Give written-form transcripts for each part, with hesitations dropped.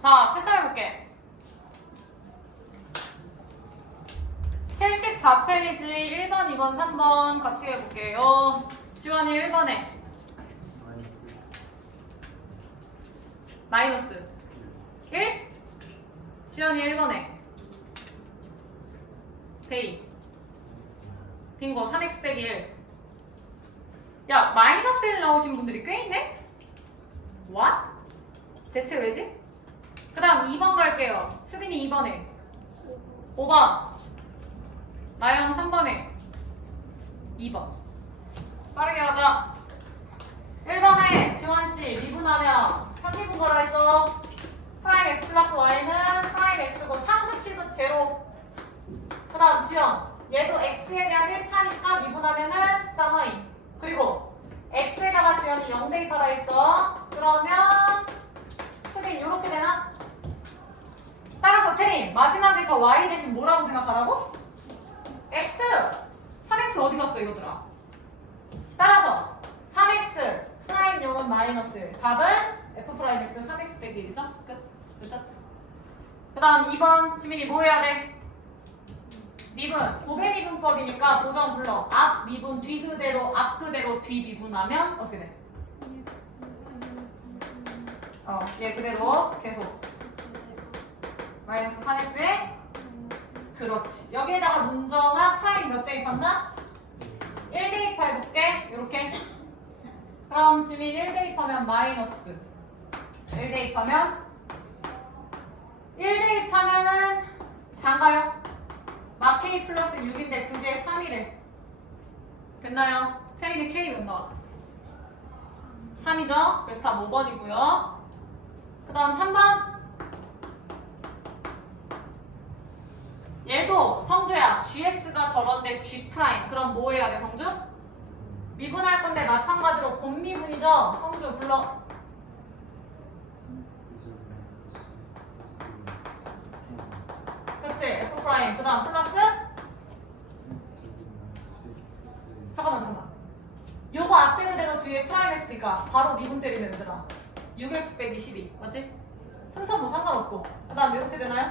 자, 채점해볼게. 74페이지 1번, 2번, 3번 같이 해볼게요. 지원이 1번에 마이너스 1? 지원이 1번에 데이 빙고 3x 빼기 1. 야, 마이너스 1 나오신 분들이 꽤 있네? What? 대체 왜지? 그 다음 2번 갈게요. 수빈이 2번에 5번 나영 3번에 2번 빠르게 가자. 1번에 지원씨 미분하면 편미분거라 했죠? 프라임 x 플러스 y는 프라임 x고 상수 취급 제로. 그 다음 지원 얘도 x에 대한 1차니까 미분하면은 쌍y. 그리고 x에다가 지원이 0 대입하라 했어. 그러면 수빈 이렇게 되나? 따라서 태린 마지막에 저 y 대신 뭐라고 생각하라고? x 3x 어디 갔어 이거들아? 따라서 3x 프라임 0은 마이너스 1. 답은 f 프라임 x 3x 빼기 1이죠? 끝. 그죠? 그 다음 2번 지민이 뭐 해야 돼? 미분 고배 미분법이니까 보정 불러. 앞 미분 뒤 그대로 앞 그대로 뒤 미분하면 어떻게 돼? 얘 그대로 계속 마이너스 3x에 그렇지. 여기에다가 문정아 프라임 몇 대입한다? 1 대입해볼게. 요렇게. 그럼 지민 1 대입하면 마이너스 1 대입하면 1 대입하면은 4인가요? 막 k 플러스 6인데 2개에 3이래. 됐나요? 태린이 k 몇 나와? 3이죠? 그래서 답 5번이고요. 그 다음 3번. 얘도 성주야. gx가 저런데 g 프라임. 그럼 뭐 해야 돼 성주? 미분할 건데 마찬가지로 곱미분이죠? 성주 불러. 그치? f 프라임. 그 다음 플러스? 잠깐만. 요거 앞에 그대로 뒤에 프라임 했으니까 바로 미분 때리면 되잖아. 6x 빼기 12. 맞지? 순서 뭐 상관없고. 그 다음 이렇게 되나요?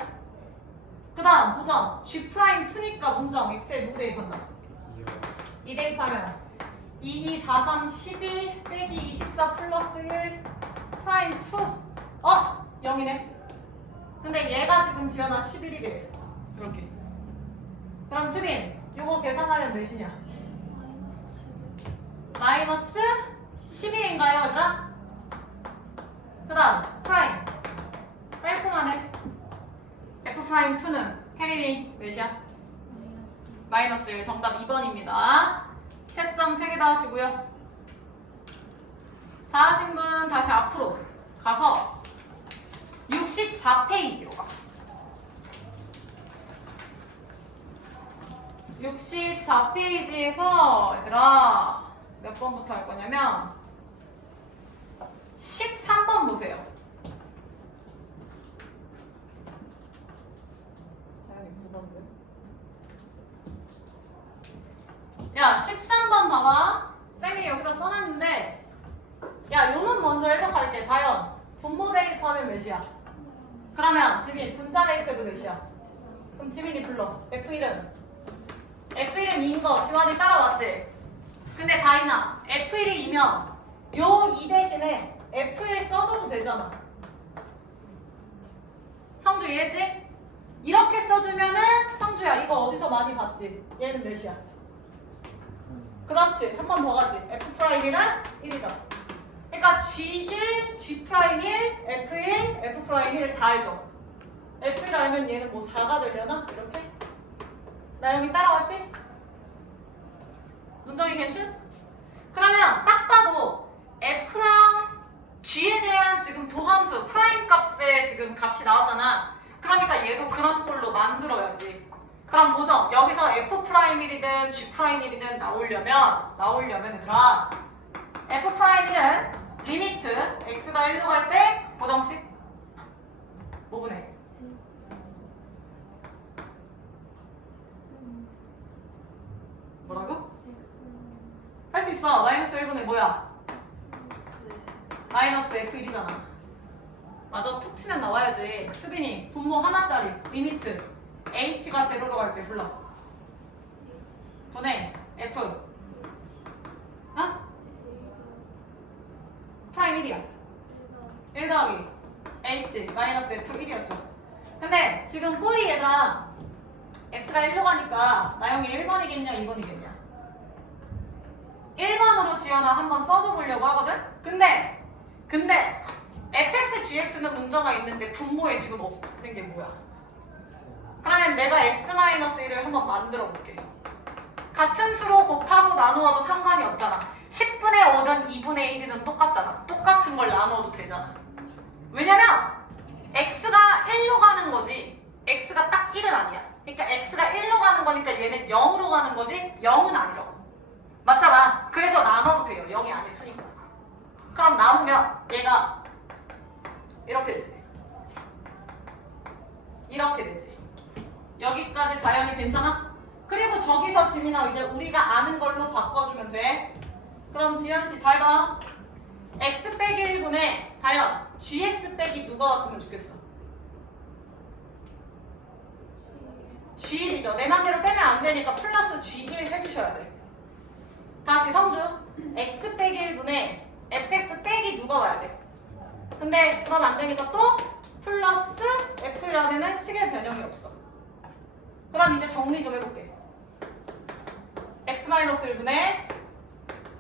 그 다음 보정. g 프라임 2니까 문정. x에 누구 대입한다? 2 대입하면 2, 2, 4, 3, 12 빼기 24 플러스 1 프라임 2. 0이네. 근데 얘가 지금 지연아 11이래. 이렇게. 그럼 수빈 요거 계산하면 몇이냐? 마이너스 11인가요 얘들아? 그 다음 프라임 깔끔하네. f 프라임 2는 혜린이 몇이야? 마이너스 1. 정답 2번입니다. 채점 3개 다 하시고요. 다 하신 분은 다시 앞으로 가서 64페이지로 가. 64페이지에서 얘들아 몇 번부터 할 거냐면 13번 보세요. 야 13번 봐봐. 쌤이 여기서 써놨는데 야 요는 먼저 해석할게. 과연 분모 대입하면 몇이야? 그러면 지민 분자 대입해도 몇이야? 그럼 지민이 불러. F1은 2인 거 지환이 따라왔지? 근데 다이나 F1이 2면 요 2 대신에 F1 써줘도 되잖아. 성주 이해했지? 이렇게 써주면은 성주야 이거 어디서 많이 봤지? 얘는 몇이야? 그렇지. 한 번 더 가지. F'이랑 1이다. 그러니까 G1, G'1, F1, F'1 다 알죠? F1 알면 얘는 뭐 4가 되려나? 이렇게? 나영이 따라왔지? 문정이 괜찮? 그러면 딱 봐도 F랑 G에 대한 지금 도함수 프라임 값에 지금 값이 나왔잖아. 그러니까 얘도 그런 꼴로 만들어야지. 그럼 보정. 여기서 F'1이든 G'1이든 나오려면 얘들아 F'1은 리미트 x가 1로 갈 때 보정식 뭐 분해? 뭐라고? 할 수 있어. 마이너스 1분의 뭐야? 마이너스 F1이잖아. 맞아, 툭 치면 나와야지. 수빈이 분모 하나짜리 리미트 h가 제로로 갈 때 불러. 분의 f. 어? 프라임 1이야. 1 더하기 h 마이너스 f 1이었죠. 근데 지금 꼴이 얘들아 x가 1로 가니까 나영이 1번이겠냐 2번이겠냐. 1번으로 지연아 한번 써줘 보려고 하거든? 근데 fx, gx는 문제가 있는데 분모에 지금 없는 게 뭐야? 그러면 내가 x-1을 한번 만들어 볼게. 같은 수로 곱하고 나누어도 상관이 없잖아. 10분의 5든 2분의 1이든 똑같잖아. 똑같은 걸 나누어도 되잖아. 왜냐면 x가 1로 가는 거지 x가 딱 1은 아니야. 그러니까 x가 1로 가는 거니까 얘는 0으로 가는 거지 0은 아니라고. 맞잖아. 그래서 나눠도 돼요. 0이 아닐 수니까. 그럼 나누면 얘가 이렇게 되지. 이렇게 되지. 여기까지 다영이 괜찮아? 그리고 저기서 지민아 이제 우리가 아는 걸로 바꿔주면 돼. 그럼 지현씨 잘 봐. x 빼기 1분의 다영 gx 빼기 누가 왔으면 좋겠어? g1이죠. 내 맘대로 빼면 안 되니까 플러스 g1 해주셔야 돼. 다시 성주 x 빼기 1분의 fx 빼기 누가 와야 돼? 근데 그럼 안 되니까 또 플러스 f라면은 식의 변형이 없어. 그럼 이제 정리 좀 해볼게. x-1분의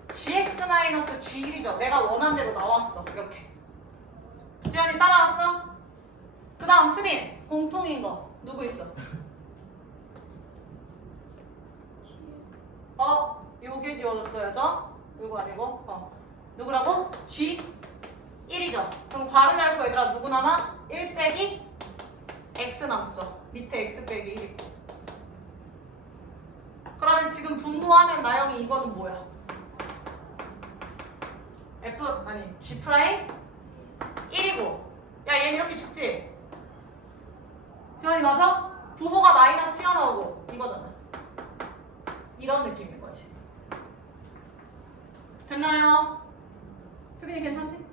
gx-g1이죠. 내가 원한 대로 나왔어. 이렇게. 지연이 따라왔어? 그 다음 수빈 공통인 거 누구 있어? 요게 지워졌어야죠? 요거 아니고 누구라고? G1이죠. 그럼 괄호 열고 얘들아 누구 남아? 1 빼기 X 남죠. 밑에 X 빼기 1 있고. 그러면 지금 분모하면 나영이 이거는 뭐야? G 프라임 1이고 야 얘는 이렇게 죽지? 지원이 맞아? 부호가 마이너스 튀어나오고 이거잖아. 이런 느낌인 거지. 됐나요? 수빈이 괜찮지?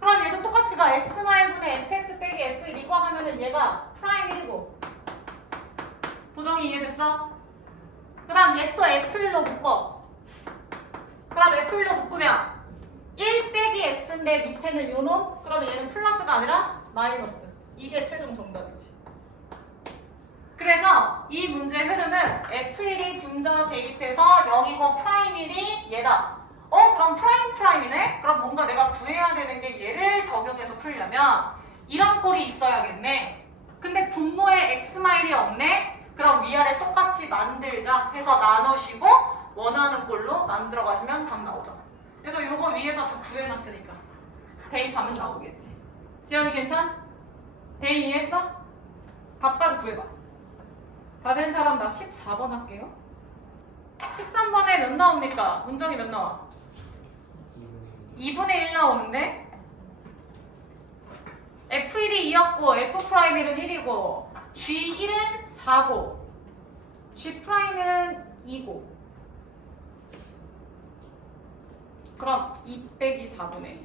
그럼 얘도 똑같이 가. x-분의 fx 빼기 f를 이과하면은 얘가 프라임 1이고 보정이 이해됐어? 그 다음 얘 또 f1로 묶어. 그럼 f1로 묶으면 1 빼기 x인데 밑에는 요 놈? 그러면 얘는 플러스가 아니라 마이너스. 이게 최종 정답이지. 그래서 이 문제 흐름은 f1이 분자 대입해서 0이고 프라임 1이 얘다. 그럼 프라임이네? 그럼 뭔가 내가 구해야 되는 게 얘를 적용해서 풀려면 이런 꼴이 있어야겠네. 근데 분모에 x마일이 없네? 그럼 위아래 똑같이 만들자 해서 나누시고 원하는 꼴로 만들어 가시면 답 나오죠. 그래서 요거 위에서 다 구해놨으니까 대입하면 나오겠지. 지연이 괜찮? 대입 이해했어? 답까지 구해봐. 다 된 사람 나 14번 할게요. 13번에 몇 나옵니까? 문정이 몇 나와? 2분의 1 나오는데 F1이 2였고 F'1은 1이고 G1은 4고 G'1은 2고 그럼 2 빼기 4분의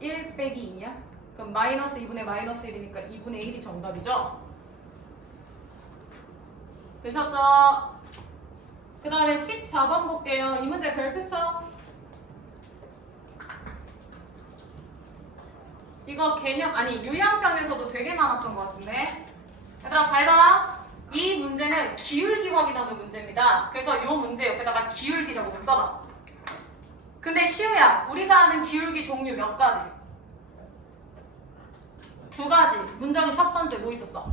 1 빼기 2냐? 그럼 마이너스 2분의 마이너스 1이니까 2분의 1이 정답이죠? 되셨죠? 그 다음에 14번 볼게요. 이 문제 별표 쳐. 이거 개념 유형편에서도 되게 많았던 것 같은데 얘들아 잘 봐. 이 문제는 기울기 확인하는 문제입니다. 그래서 이 문제 옆에다가 기울기라고 좀 써봐. 근데 시우야 우리가 아는 기울기 종류 몇 가지? 2가지. 문정이 첫 번째 뭐 있었어?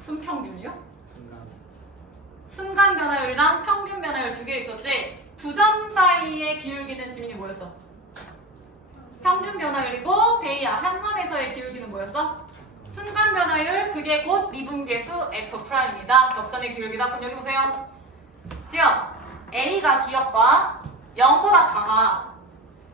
순평균이요? 순간 변화율이랑 평균 변화율 2개 있었지? 두 점 사이의 기울기는 지민이 뭐였어? 평균 변화율이고 데이야 한 점에서의 기울기는 뭐였어? 순간 변화율 그게 곧 미분계수 F'입니다. 접선의 기울기다. 그럼 여기 보세요. 지연 A가 기억과 0보다 작아.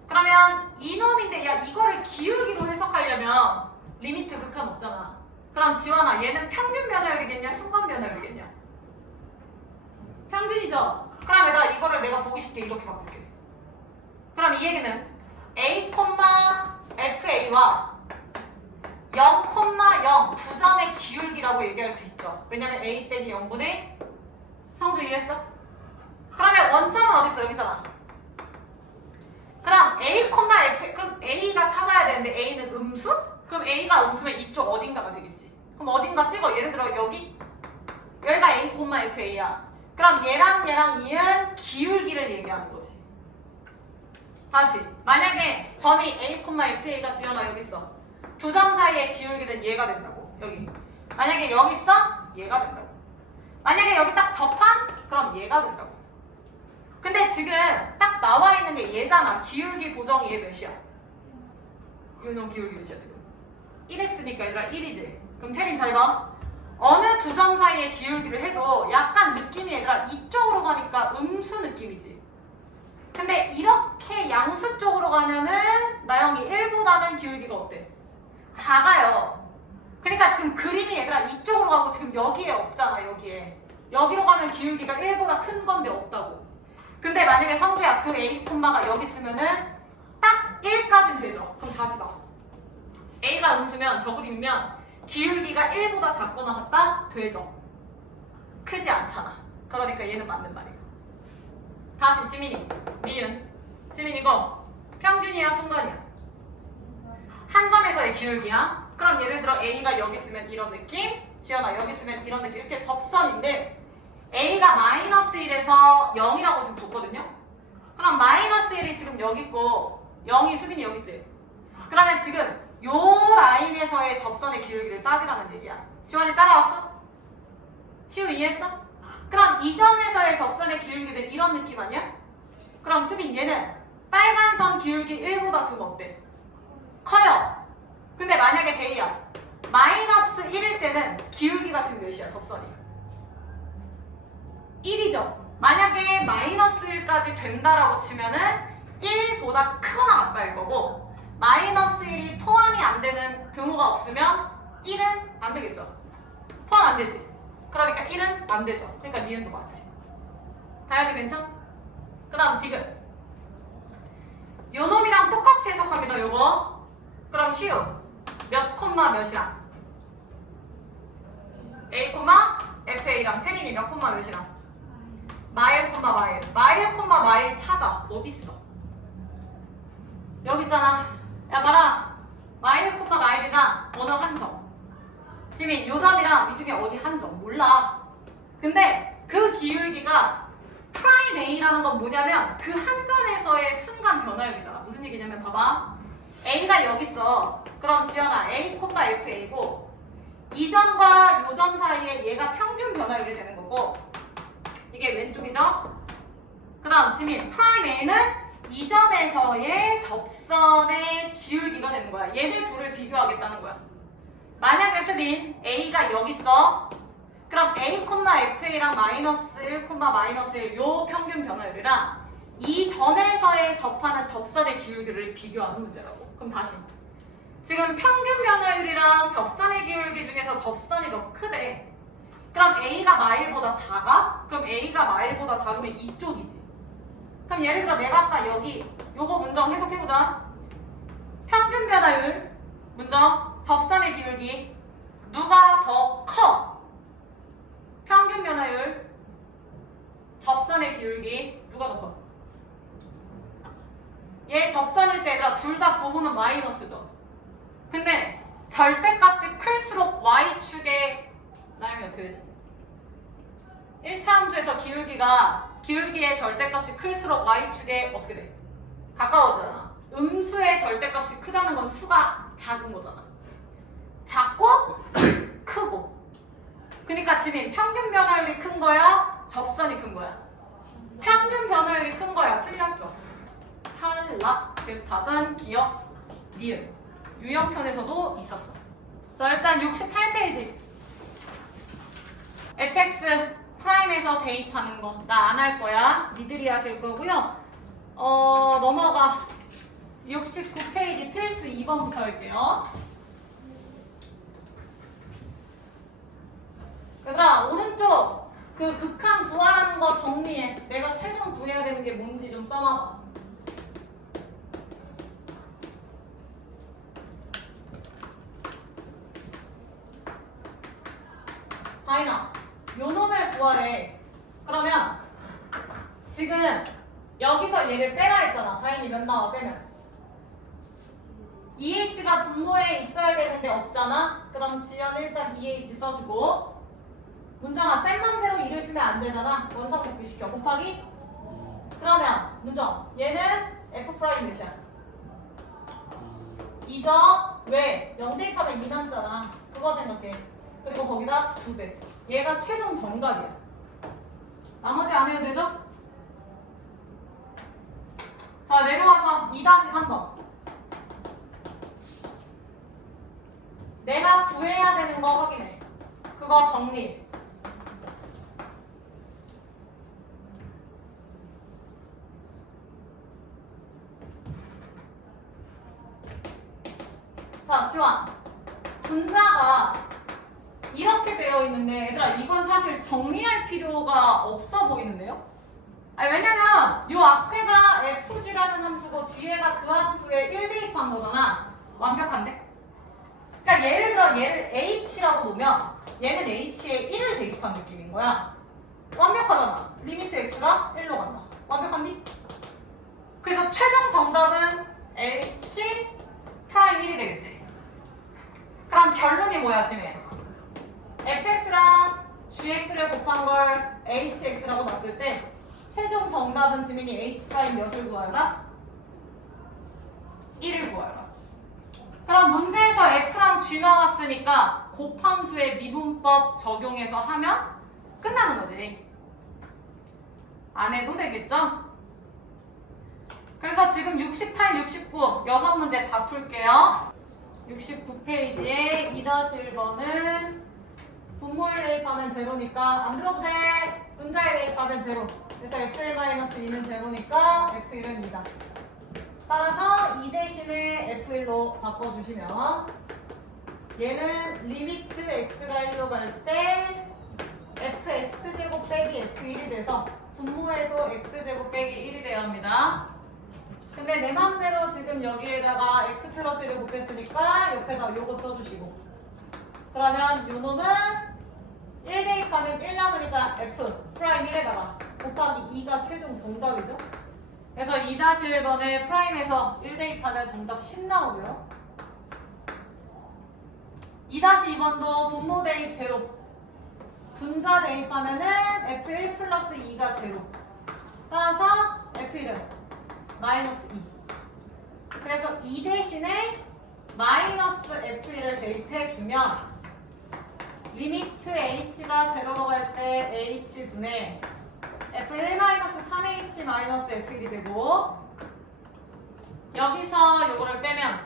그러면 이놈인데 야 이거를 기울기로 해석하려면 리미트 극한 없잖아. 그럼 지원아 얘는 평균 변화율이겠냐 순간 변화율이겠냐? 평균이죠. 그럼 얘들아 이거를 내가 보기 쉽게 이렇게 바꿀게. 그럼 이 얘기는 0 두 점의 기울기라고 얘기할 수 있죠. 왜냐면 a 빼기 0분의 성주 이해했어? 그러면 원점은 어디 있어? 여기잖아. 그럼 a, f 그럼 a가 찾아야 되는데 a는 음수? 그럼 a가 음수면 이쪽 어딘가가 되겠지. 그럼 어딘가 찍어. 예를 들어 여기가 a, fa야. 그럼 얘랑 이은 기울기를 얘기하는 거지. 다시 만약에 점이 a, fa가 지연아 여기 있어. 두 점 사이의 기울기는 얘가 된다고. 여기. 만약에 여기 있어? 얘가 된다고. 만약에 여기 딱 접한? 그럼 얘가 된다고. 근데 지금 딱 나와 있는 게 얘잖아. 기울기 보정이 얘 몇이야? 요놈 기울기 몇이야 지금? 1x니까 얘들아 1이지. 그럼 태린 잘 봐. 어느 두 점 사이의 기울기를 해도 약간 느낌이 얘들아 이쪽으로 가니까 음수 느낌이지. 근데 이렇게 양수 쪽으로 가면은 나영이 1보다는 기울기가 어때? 작아요. 그러니까 지금 그림이 얘들아 이쪽으로 가고 지금 여기에 없잖아. 여기로 가면 기울기가 1보다 큰 건데 없다고. 근데 만약에 성주야 그 a, 가 여기 있으면은 딱 1까지는 되죠. 그럼 다시 봐. a가 음수면 저 그림이면 기울기가 1보다 작거나 같다? 되죠. 크지 않잖아. 그러니까 얘는 맞는 말이에요. 다시 지민이, 미윤. 지민 이거 평균이야 순간이야? 한 점에서의 기울기야. 그럼 예를 들어 a가 여기 있으면 이런 느낌, 지연아 여기 있으면 이런 느낌. 이렇게 접선인데 a가 마이너스 1에서 0이라고 지금 줬거든요. 그럼 마이너스 1이 지금 여기 있고 0이 수빈이 여기 있지. 그러면 지금 요 라인에서의 접선의 기울기를 따지라는 얘기야. 지원이 따라왔어? 시우 이해했어? 그럼 이 점에서의 접선의 기울기는 이런 느낌 아니야? 그럼 수빈 얘는 빨간 선 기울기 1보다 지금 어때? 커요. 근데 만약에 데이야 마이너스 1일 때는 기울기가 지금 몇이야 접선이? 1이죠. 만약에 마이너스 1까지 된다라고 치면은 1보다 크거나 같다일 거고 마이너스 1이 포함이 안 되는 등호가 없으면 1은 안 되겠죠. 포함 안 되지. 그러니까 1은 안 되죠. 그러니까 니은도 맞지. 다현이 괜찮? 그 다음 디귿. 요 놈이랑 똑같이 해석합니다. 요거. 그럼 시우 몇 콤마 몇이랑 a, fa랑 태린이 몇 콤마 몇이랑 마일, 마일 찾아. 어딨어? 여기 있잖아. 야 봐라. 마일이랑 어느 한 점. 지민 요 점이랑 이 중에 어디 한 점. 몰라. 근데 그 기울기가 프라임 a라는 건 뭐냐면 그 한 점에서의 순간 변화율이잖아. 무슨 얘기냐면 봐봐. a가 여기 있어. 그럼 지연아 a, fa고 이 점과 요 점 사이에 얘가 평균 변화율이 되는 거고 이게 왼쪽이죠? 그 다음 지민 프라임 a는 이 점에서의 접선의 기울기가 되는 거야. 얘네 둘을 비교하겠다는 거야. 만약에 수빈 a가 여기 있어. 그럼 a, fa랑 마이너스 1, 마이너스 1 요 평균 변화율이랑 이 점에서의 접하는 접선의 기울기를 비교하는 문제라고. 그럼 다시 지금 평균 변화율이랑 접선의 기울기 중에서 접선이 더 크대. 그럼 a가 마일보다 작아? 그럼 a가 마일보다 작으면 이쪽이지. 그럼 예를 들어 내가 아까 여기 요거 문정 해석해보자. 평균 변화율 문정 접선의 기울기 누가 더 커? 평균 변화율 접선의 기울기 누가 더 커? 얘 접선일 때 얘들아 둘 다 부호는 마이너스죠. 근데 절대값이 클수록 y축의 나영이 어떻게 되지? 1차 함수에서 기울기의 절대값이 클수록 y축에 어떻게 돼? 가까워지잖아. 음수의 절대값이 크다는 건 수가 작은 거잖아. 작고 크고. 그러니까 지금 평균 변화율이 큰 거야? 접선이 큰 거야? 평균 변화율이 큰 거야. 틀렸죠? 탈락. 그래서 답은 기억 니은. 유형편에서도 있었어. 자 일단 68페이지. fx 프라임에서 대입하는 거 나 안 할 거야. 니들이 하실 거고요. 넘어가. 69페이지 필수 2번부터 할게요. 얘들아 오른쪽 그 극한 구하라는 거 정리해. 내가 최종 구해야 되는 게 뭔지 좀 써놔봐. 다인아, 요 놈을 구하래. 그러면 지금 여기서 얘를 빼라 했잖아. 다인이 몇 나와 빼면? EH가 분모에 있어야 되는데 없잖아? 그럼 지연 일단 EH 써주고 문정아 쌤 맘대로 2를 쓰면 안 되잖아. 원상 복귀시켜. 곱하기? 그러면 문정 얘는 F 프라임 몇이야? 2죠? 왜? 0 대입하면 2 남잖아. 그거 생각해. 그리고 거기다 2배. 얘가 최종 정답이야. 나머지 안 해도 되죠? 자, 내려와서 2-3번. 내가 구해야 되는 거 확인해. 그거 정리. 자, 지원. 분자가 이렇게 되어 있는데 얘들아 이건 사실 정리할 필요가 없어 보이는데요? 아니 왜냐면 요 앞에가 fg라는 함수고 뒤에가 그 함수에 1 대입한 거잖아. 완벽한데? 그러니까 예를 들어 얘를 h라고 놓으면 얘는 h에 1을 대입한 느낌인 거야. 완벽하잖아. 리미트 x가 1로 간다. 완벽한디? 그래서 최종 정답은 h 프라임 1이 되겠지. 그럼 결론이 뭐야 지금? fx랑 gx를 곱한 걸 hx라고 놨을 때 최종 정답은 지민이 h 프라임 몇을 구하여라? 1을 구하여라. 그럼 문제에서 f랑 g 나왔으니까 곱함수의 미분법 적용해서 하면 끝나는 거지. 안 해도 되겠죠? 그래서 지금 68, 69 6문제 다 풀게요. 69페이지에 2-1번은 분모에 대입하면 제로니까 안 들어도 돼. 분자에 대입하면 제로. 그래서 f1-2는 제로니까 f1은 2다. 따라서 2 대신에 f1로 바꿔주시면 얘는 리미트 x가 1로 갈 때 fx제곱 빼기 f1이 돼서 분모에도 x제곱 빼기 1이 돼야 합니다. 근데 내 맘대로 지금 여기에다가 x 플러스 1을 곱했으니까 옆에다 요거 써주시고 그러면 요 놈은 1 대입하면 1 남으니까 f 프라임 1에다가 곱하기 2가 최종 정답이죠. 그래서 2-1번에 프라임에서 1 대입하면 정답 10 나오고요. 2-2번도 분모 대입 제로. 분자 대입하면은 f1 플러스 2가 제로. 따라서 f1은 마이너스 2. 그래서 2 대신에 마이너스 f1을 대입해주면 리미트 h가 제로로 갈 때 h분의 f1-3h-f1이 되고 여기서 요거를 빼면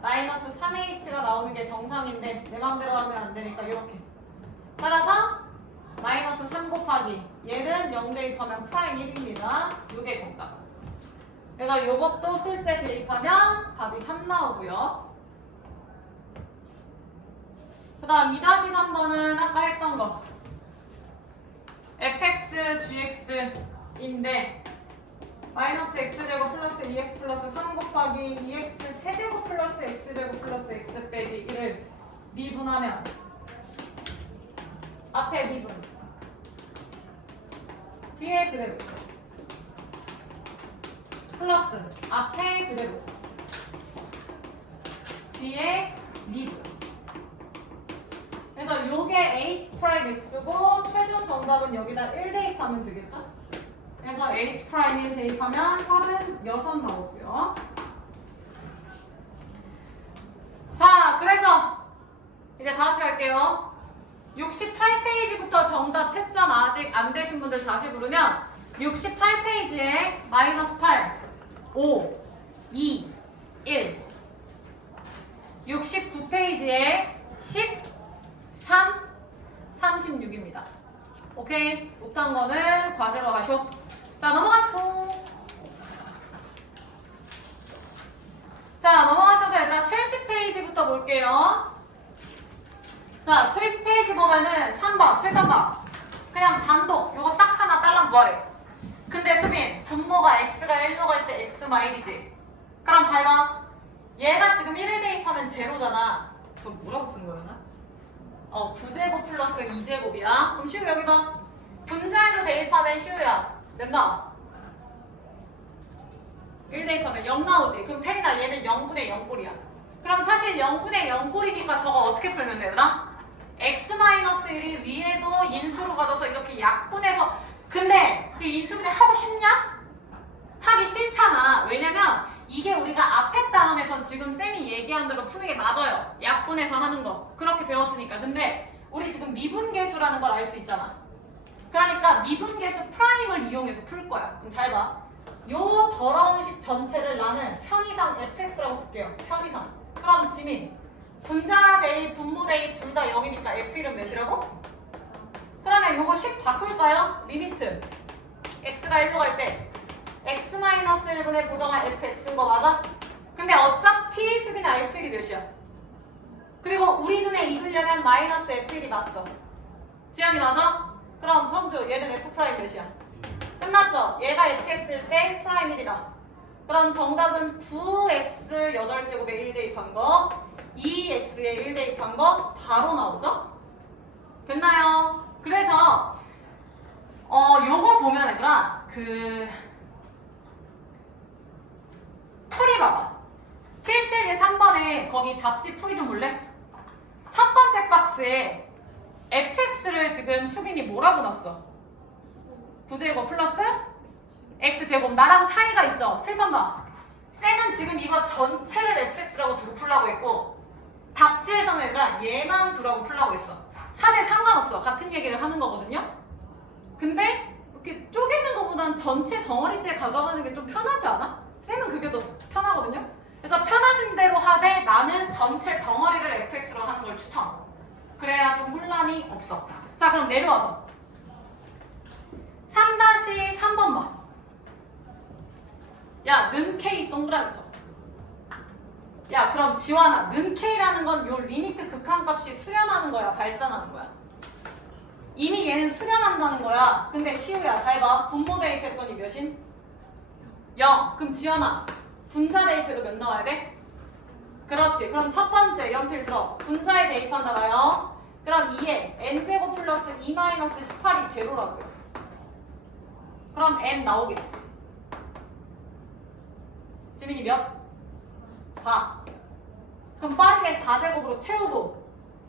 마이너스 3h가 나오는 게 정상인데 내 마음대로 하면 안 되니까 이렇게 따라서 마이너스 3 곱하기 얘는 0 대입하면 프라임 1입니다. 요게 정답. 그래서 요것도 실제 대입하면 답이 3 나오고요. 그 다음 2-3번은 아까 했던 거 fx, gx인데 마이너스 x제곱 플러스 2x 플러스 3 곱하기 2x 세제곱 플러스 x제곱 플러스 x 빼기 1을 미분하면 앞에 미분 뒤에 그대로 플러스 앞에 그대로 뒤에 미분. 그래서 요게 h 프라임 x고 최종 정답은 여기다 1 대입하면 되겠죠? 그래서 h 프라임 1 대입하면 36 나오고요. 자, 그래서 이제 다 같이 갈게요. 68페이지부터 정답 채점 아직 안 되신 분들 다시 부르면 68페이지에 마이너스 8, 5, 2, 1 69페이지에 10, 3, 36입니다. 오케이? 못한 거는 과제로 하쇼. 자, 넘어가시고. 자, 넘어가셔서 얘들아 70페이지부터 볼게요. 자, 70페이지 보면은 3번, 7번 봐. 그냥 단독, 요거 딱 하나 딸랑 구하래. 근데 수빈, 분모가 x가 1로 갈 때 x 마일이지. 그럼 잘 봐. 얘가 지금 1을 대입하면 제로잖아. 저 뭐라고 쓴 거였나? 9제곱 플러스 2제곱이야. 그럼 시우 여기 봐. 분자에도 대입하면 시우야. 몇 나와? 1 대입하면 0 나오지. 그럼 펜이나 얘는 0분의 0꼴이야. 그럼 사실 0분의 0꼴이니까 저거 어떻게 풀면 되더라? x-1이 위에도 인수로 가져서 이렇게 약분해서 근데 이 인수분해 하고 싶냐? 하기 싫잖아. 왜냐면 이게 우리가 앞에 다운에선 지금 쌤이 얘기한 대로 푸는 게 맞아요. 약분해서 하는 거. 그렇게 배웠으니까. 근데 우리 지금 미분계수라는 걸 알 수 있잖아. 그러니까 미분계수 프라임을 이용해서 풀 거야. 그럼 잘 봐. 요 더러운 식 전체를 나는 편의상 fx라고 쓸게요. 편의상. 그럼 지민. 분자 대입, 분모 대입 둘 다 0이니까 f1은 몇이라고? 그러면 요거 식 바꿀까요? 리미트. x가 1로 갈 때 x-1분의 고정한 fx인 거 맞아? 근데 어차피 수비나 f1이 몇이야? 그리고 우리 눈에 익으려면 마이너스 f1이 맞죠? 지연이 맞아? 그럼 성주 얘는 f' 몇이야? 끝났죠? 얘가 fx일 때 프라임 1이다. 그럼 정답은 9x 8제곱에 1 대입한 거 2x에 1 대입한 거 바로 나오죠? 됐나요? 그래서 요거 보면 얘들아 풀이 봐봐. 필시지 3번에 거기 답지 풀이 좀 볼래? 첫 번째 박스에 fx를 지금 수빈이 뭐라고 놨어? 9제곱 플러스 x제곱 나랑 차이가 있죠? 칠판 봐. 쌤은 지금 이거 전체를 fx라고 두고 풀라고 했고 답지에서는 얘들아 얘만 두라고 풀라고 했어. 사실 상관없어. 같은 얘기를 하는 거거든요. 근데 이렇게 쪼개는 것보단 전체 덩어리째 가져가는 게 좀 편하지 않아? 쌤은 그게 더 편하거든요. 그래서 편하신 대로 하되 나는 전체 덩어리를 fx로 하는 걸 추천. 그래야 좀 혼란이 없어. 자 그럼 내려와서 3-3번 봐. 야, 는 K 동그라미 쳐. 야, 그럼 지환아, 는 K라는 건 요 리미트 극한값이 수렴하는 거야, 발산하는 거야? 이미 얘는 수렴한다는 거야. 근데 시우야, 잘 봐. 분모 대입했더니 몇인? 0. 그럼 지환아, 분자 대입해도 몇 나와야 돼? 그렇지. 그럼 첫 번째 연필 들어. 분자에 대입한다가요. 그럼 2에 n제곱 플러스 2-18이 제로라고요. 그럼 n 나오겠지. 지민이 몇? 4. 그럼 빠르게 4제곱으로 채우고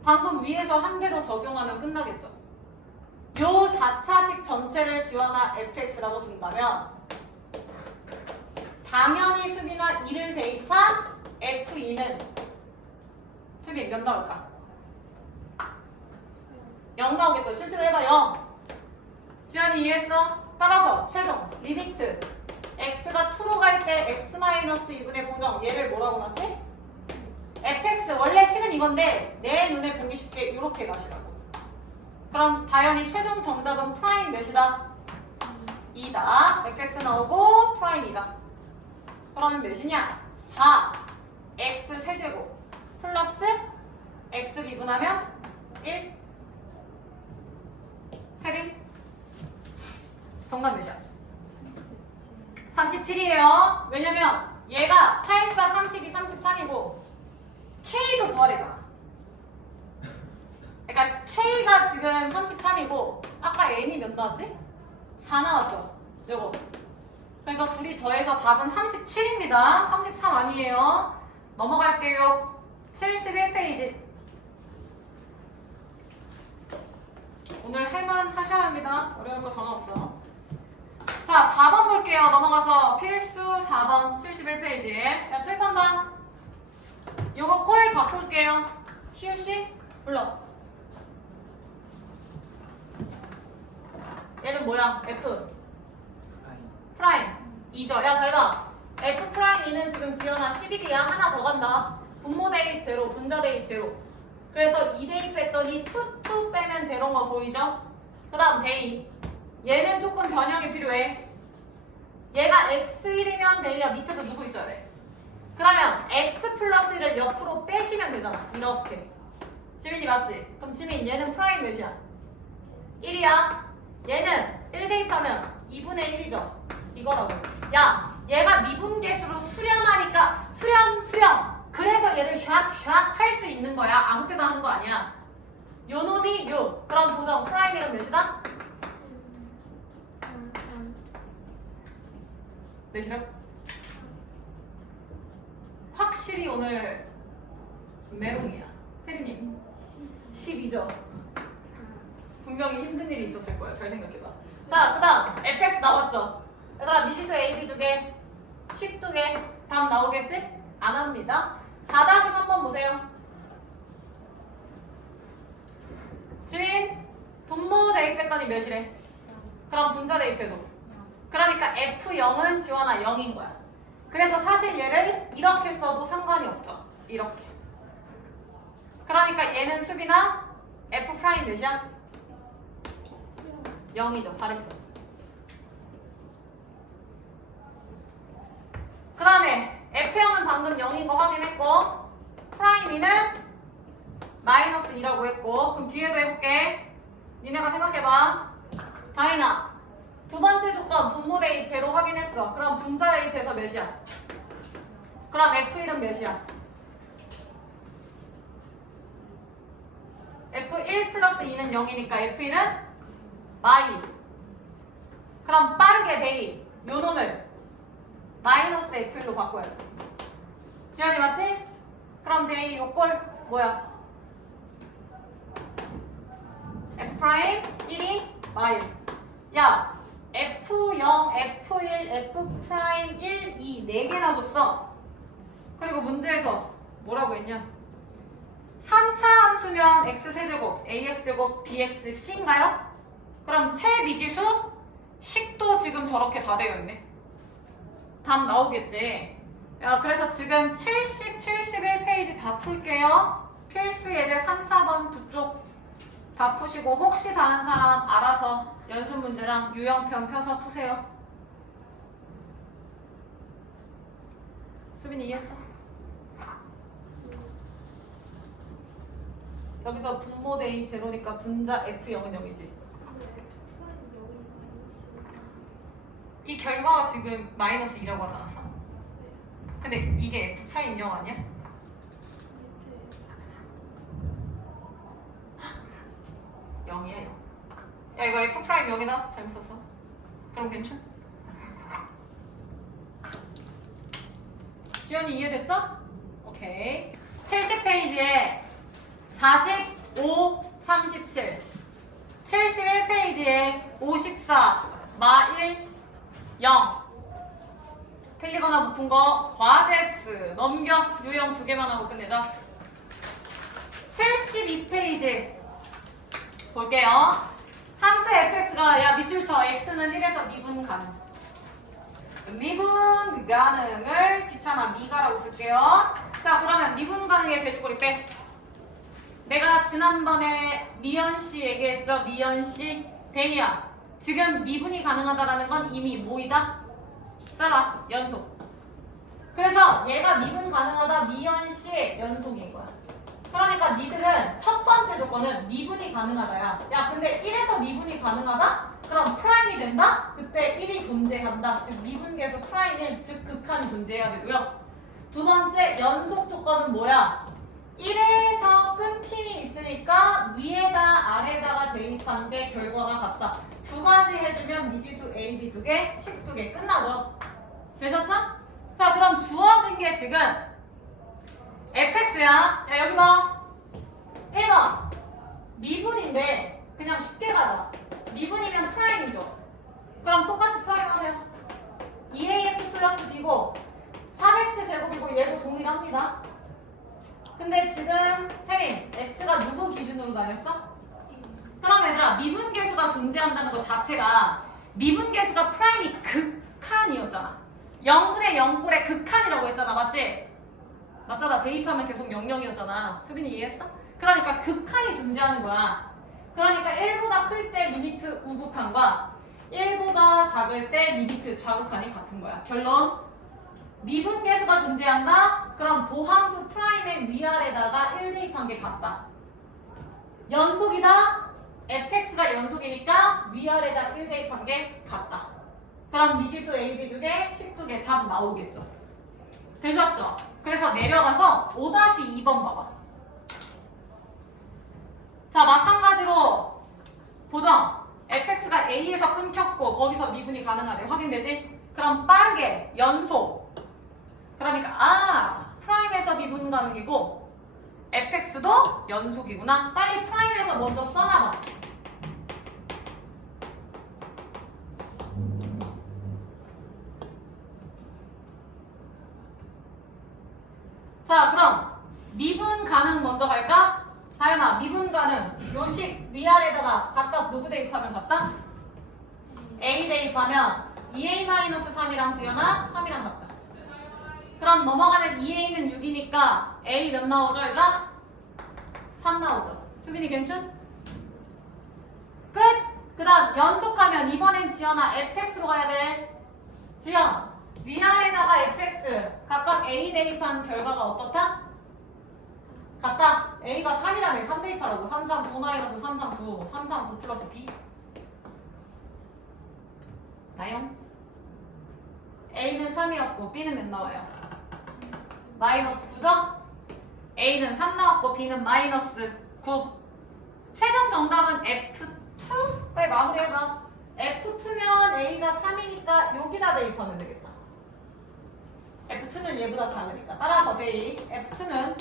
방금 위에서 한 대로 적용하면 끝나겠죠. 요 4차식 전체를 지원한 fx라고 둔다면 당연히 수비나 2를 대입한 f2는 수비 몇 나올까? 0 나오겠죠. 실제로 해봐. 0. 지연이 이해했어? 따라서 최종 리미트 x가 2로 갈 때 x-2분의 고정 얘를 뭐라고 놨지? fx 원래 식은 이건데 내 눈에 보기 쉽게 이렇게 가시라고. 그럼 당연히 최종 정답은 프라임 몇이다? 2다. fx 나오고 프라임이다. 그러면 몇이냐? 4 x 세제곱 플러스 x 미분하면 1 헤딩 정답 몇이야? 37이에요. 왜냐면 얘가 8, 4, 32, 33이고 K도 구하래잖아. 그러니까 K가 지금 33이고 아까 N이 몇 나왔지? 4 나왔죠? 요거. 그래서 둘이 더해서 답은 37입니다. 33 아니에요. 넘어갈게요. 71페이지. 오늘 할만 하셔야 합니다. 어려운 거 전혀 없어. 자, 4번 볼게요. 넘어가서 필수 4번 71페이지. 야, 칠판방. 요거 꼴 바꿀게요. 시우씨 불러. 얘는 뭐야? F 프라임 2죠. 야, 잘 봐. F 프라임 2는 지금 지연아 11이야. 하나 더 간다. 분모 대입 제로, 분자 대입 제로. 그래서 2 대입했더니 2 빼면 제로인 거 보이죠? 그 다음 대입. 얘는 조금 변형이 필요해. 얘가 x1이면 대입야 밑에도 누구 있어야 돼? 그러면 x 플러스 1을 옆으로 빼시면 되잖아. 이렇게. 지민이 맞지? 그럼 지민 얘는 프라임 몇이야? 1이야. 얘는 1 대입하면 2분의 1이죠. 이거라고. 야, 얘가 미분계수로 수렴하니까 수렴. 그래서 얘를 샥 할 수 있는 거야. 아무 때나 하는 거 아니야. 요 프라임은 몇이다? 몇이라? 확실히 오늘 메롱이야. 혜리님 12죠? 분명히 힘든 일이 있었을 거야. 잘 생각해봐. 자, 그 다음 fx 나왔죠? 얘들아 미지수 a, b 2개 12개 다음 나오겠지? 안 합니다. 4-3번 보세요. 지민 분모 대입했더니 몇이래? 그럼 분자 대입해도 그러니까 F0은 지원아 0인 거야. 그래서 사실 얘를 이렇게 써도 상관이 없죠. 이렇게. 그러니까 얘는 수빈아 F 프라임 몇이야? 0이죠. 잘했어. 그 다음에 F0은 방금 0인 거 확인했고 프라임 2는 마이너스 2라고 했고 그럼 뒤에도 해볼게. 니네가 생각해봐. 다인아 두 번째 조건 분모 대입 제로 확인했어. 그럼 분자 대입해서 몇이야? 그럼 F1은 몇이야? F1 플러스 2는 0이니까 F1은 마이. 그럼 빠르게 대입 요 놈을 마이너스 F1로 바꿔야지. 지연이 맞지? 그럼 대입 요꼴 뭐야? F 프라임 1이 마이. 야 F0, F1, F 프라임 1, 2 4개나 줬어. 그리고 문제에서 뭐라고 했냐? 3차 함수면 x세제곱, ax제곱, bxc인가요? 그럼 세 미지수 식도 지금 저렇게 다 되어 있네. 답 나오겠지. 야, 그래서 지금 70, 71페이지 다 풀게요. 필수 예제 3, 4번 두 쪽 다 푸시고 혹시 다른 사람 알아서 연습 문제랑 유형편 펴서 푸세요. 수빈이 이해했어? 여기서 분모 대입 제로니까 분자 F0은 0이지. 이 결과가 지금 마이너스 2라고 하지 않았어? 근데 이게 F 프라임 0 아니야? 0이야 0. 야 이거 F 프라임 0이다? 잘못 썼어. 그럼 괜찮? 지연이 이해됐죠? 오케이. 70페이지에 45, 37 71페이지에 54, 마 1, 0 틀리거나 붙은 거 과제스 넘겨. 유형 2개만 하고 끝내자. 72페이지 볼게요. 함수 fx가 야 밑줄 쳐. x는 1에서 미분 가능. 미분 가능을 귀찮아 미가라고 쓸게요. 자 그러면 미분 가능의 대조꼴이 빼. 내가 지난번에 미연씨 얘기했죠. 미연씨 베이야 지금 미분이 가능하다라는 건 이미 뭐이다? 써라 연속. 그래서 얘가 미분 가능하다 미연씨의 연속인 거야. 그러니까 니들은 첫 번째 조건은 미분이 가능하다야. 야 근데 1에서 미분이 가능하다? 그럼 프라임이 된다? 그때 1이 존재한다. 즉 미분계수 프라임 1, 즉 극한이 존재해야 되고요. 두 번째 연속 조건은 뭐야? 1에서 끊김이 있으니까 위에다 아래다가 대입한 게 결과가 같다. 두 가지 해주면 미지수 A, B 2개, 식 2개 끝나죠. 되셨죠? 자 그럼 주어진 게 지금 fx야. 야 여기 봐. 1번 미분인데 그냥 쉽게 가자. 미분이면 프라임이죠. 그럼 똑같이 프라임 하세요. 2ax 플러스 b고 3x 제곱이고 얘도 동일합니다. 근데 지금 태민 x가 누구 기준으로 다녔어? 그럼 얘들아 미분계수가 존재한다는 것 자체가 미분계수가 프라임이 극한이었잖아. 0분의 0꼴의 극한이라고 했잖아. 맞지? 맞잖아. 대입하면 계속 00이었잖아. 수빈이 이해했어? 그러니까 극한이 존재하는 거야. 그러니까 1보다 클 때 리미트 우극한과 1보다 작을 때 리미트 좌극한이 같은 거야. 결론 미분계수가 존재한다? 그럼 도함수 프라임의 위아래다가 1 대입한 게 같다. 연속이다? fx가 연속이니까 위아래다 1 대입한 게 같다. 그럼 미지수 a, b 2개, 식 2개 답 나오겠죠. 되셨죠? 그래서 내려가서 5-2번 봐봐. 자 마찬가지로 보정 미분이 가능하대. 확인되지? 그럼 빠르게 연속. 그러니까 프라임에서 미분 가능이고 fx도 연속이구나. 빨리 프라임에서 먼저 써놔봐. 자, 그럼 미분 가능 먼저 갈까? 다현아, 미분 가능 요식 위아래다가 각각 누구 대입하면 같다? A 대입하면 2A-3이랑 지연아 3이랑 같다. 그럼 넘어가면 2A는 6이니까 A 몇 나오죠 얘들아? 3 나오죠. 수빈이 괜춘? 끝! 그 다음 연속하면 이번엔 지연아 fx로 가야 돼. 지연 위아래다가 fx 각각 A 대입한 결과가 어떻다? 같다. A가 3이라면 3 대입하라고. 3, 3, 9 마이너스 3, 3, 9 3, 3, 9 플러스 B 나영 A는 3이었고 B는 몇 나와요? 마이너스 9죠? A는 3 나왔고 B는 마이너스 9. 최종 정답은 F2? 빨리 마무리해봐. F2면 A가 3이니까 여기다 대입하면 되겠다. F2는 얘보다 작으니까. 따라서 데이 F2는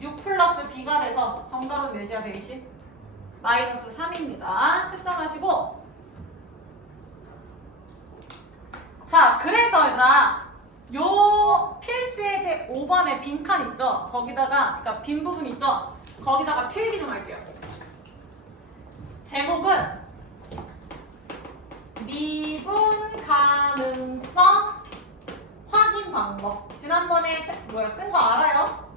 6 플러스 B가 돼서 정답은 몇이야 데이시? 마이너스 3입니다. 채점하시고. 자, 그래서 얘들아 요 필수의 제 5번에 빈칸 있죠? 거기다가, 그러니까 빈 부분 있죠? 거기다가 필기 좀 할게요. 제목은 미분 가능성 확인 방법. 지난번에 쓴 거 알아요?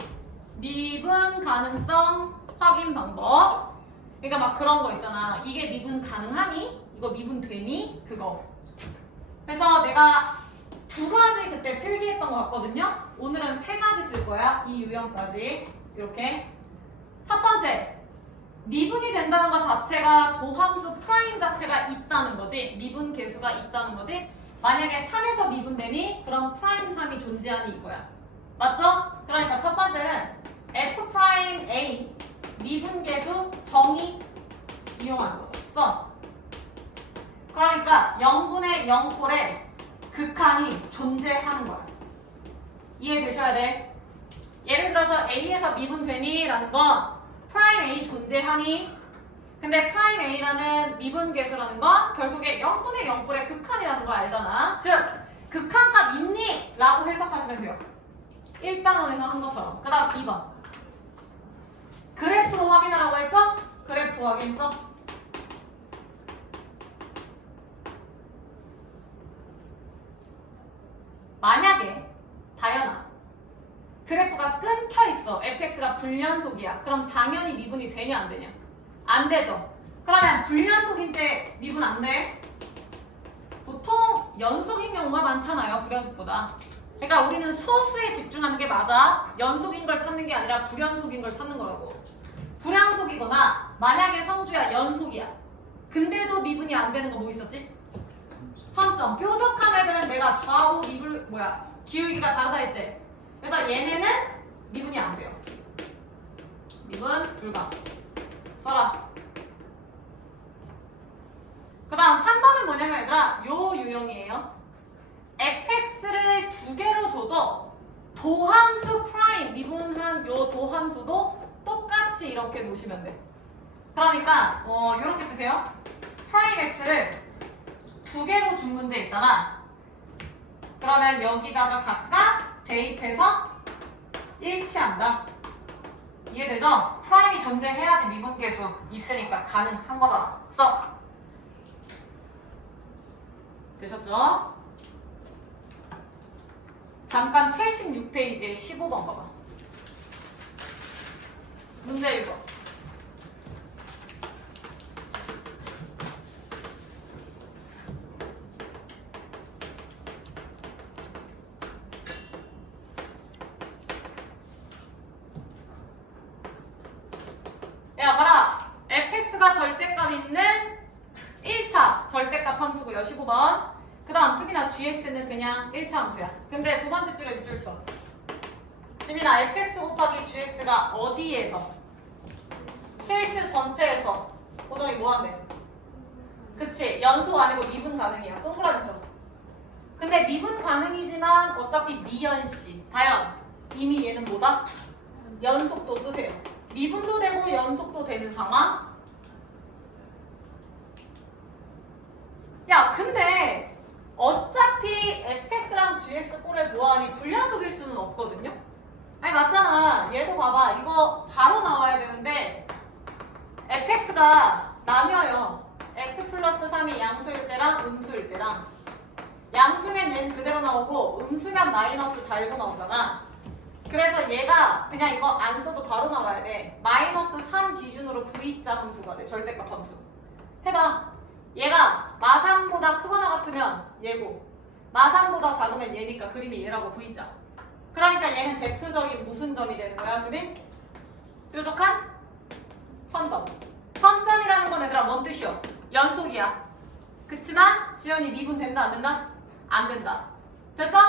미분 가능성 확인 방법. 그러니까 막 그런 거 있잖아. 이게 미분 가능하니? 이거 미분 되니? 그거. 그래서 내가 2가지 그때 필기했던 것 같거든요. 오늘은 3가지 쓸 거야. 이 유형까지. 이렇게. 첫 번째, 미분이 된다는 것 자체가 도함수 프라임 자체가 있다는 거지. 미분 계수가 있다는 거지. 만약에 3에서 미분되니? 그럼 프라임 3이 존재하니 이거야. 맞죠? 그러니까 첫 번째는 f 프라임 a 미분 계수 정의 이용하는 거죠. 써. 그러니까 0분의 0꼴에 극한이 존재하는 거야. 이해되셔야 돼. 예를 들어서 A에서 미분되니? 라는 건 프라임 A 존재하니? 근데 프라임 A라는 미분 계수라는 건 결국에 0분의 0꼴의 극한이라는 걸 알잖아. 즉, 극한값 있니? 라고 해석하시면 돼요. 1단원에서 한 것처럼. 그 다음 2번. 그래프로 확인하라고 했죠? 그래프 확인 써. 만약에 다현아 그래프가 끊겨 있어. fx가 불연속이야. 그럼 당연히 미분이 되냐 안 되냐? 안 되죠. 그러면 불연속인데 미분 안 돼? 보통 연속인 경우가 많잖아요. 불연속보다. 그러니까 우리는 소수에 집중하는 게 맞아. 연속인 걸 찾는 게 아니라 불연속인 걸 찾는 거라고. 불연속이거나 만약에 성주야 연속이야. 근데도 미분이 안 되는 거 뭐 있었지? 선점. 뾰족한 애들은 내가 좌우 기울기가 다르다 했지. 그래서 얘네는 미분이 안 돼요. 미분 불가. 써라. 그 다음 3번은 뭐냐면 얘들아 요 유형이에요. fx를 2개로 줘도 도함수 프라임 미분한 요 도함수도 똑같이 이렇게 놓으시면 돼. 그러니까 요렇게 쓰세요. 프라임 x를 2개로 준 문제 있잖아. 그러면 여기다가 각각 대입해서 일치한다. 이해되죠? 프라임이 존재해야지 미분계수 있으니까 가능한 거잖아. 써. 되셨죠? 잠깐 76페이지에 15번 봐봐. 문제 읽어. 야, 봐라. fx가 절대값 있는 1차 절대값 함수고요. 15번. 그 다음 수빈아 gx는 그냥 1차 함수야. 근데 두 번째 줄에 밑줄 쳐. 수빈아 fx 곱하기 gx가 어디에서? 실수 전체에서. 고정이 뭐하네? 그치. 연속 아니고 미분 가능이야. 동그라미 쳐. 근데 미분 가능이지만 어차피 미연씨. 다연. 이미 얘는 뭐다? 연속도 쓰세요. 미분도 되고 연속도 되는 상황. 야, 근데 어차피 fx랑 gx 꼴을 보아하니 불연속일 수는 없거든요? 아니, 맞잖아. 얘도 봐봐. 이거 바로 나와야 되는데 fx가 나뉘어요. x 플러스 3이 양수일 때랑 음수일 때랑. 양수면 얘는 그대로 나오고 음수면 마이너스 달고 나오잖아. 그래서 얘가 그냥 이거 안 써도 바로 나와야 돼. 마이너스 3 기준으로 V자 함수가 돼. 절대값 함수. 해봐. 얘가 마상보다 크거나 같으면 얘고 마상보다 작으면 얘니까 그림이 얘라고 V자. 그러니까 얘는 대표적인 무슨 점이 되는 거야, 수빈? 뾰족한 선점. 선점이라는 건 얘들아 뭔 뜻이요? 연속이야. 그치만 지연이 미분 된다 안 된다? 안 된다. 됐어?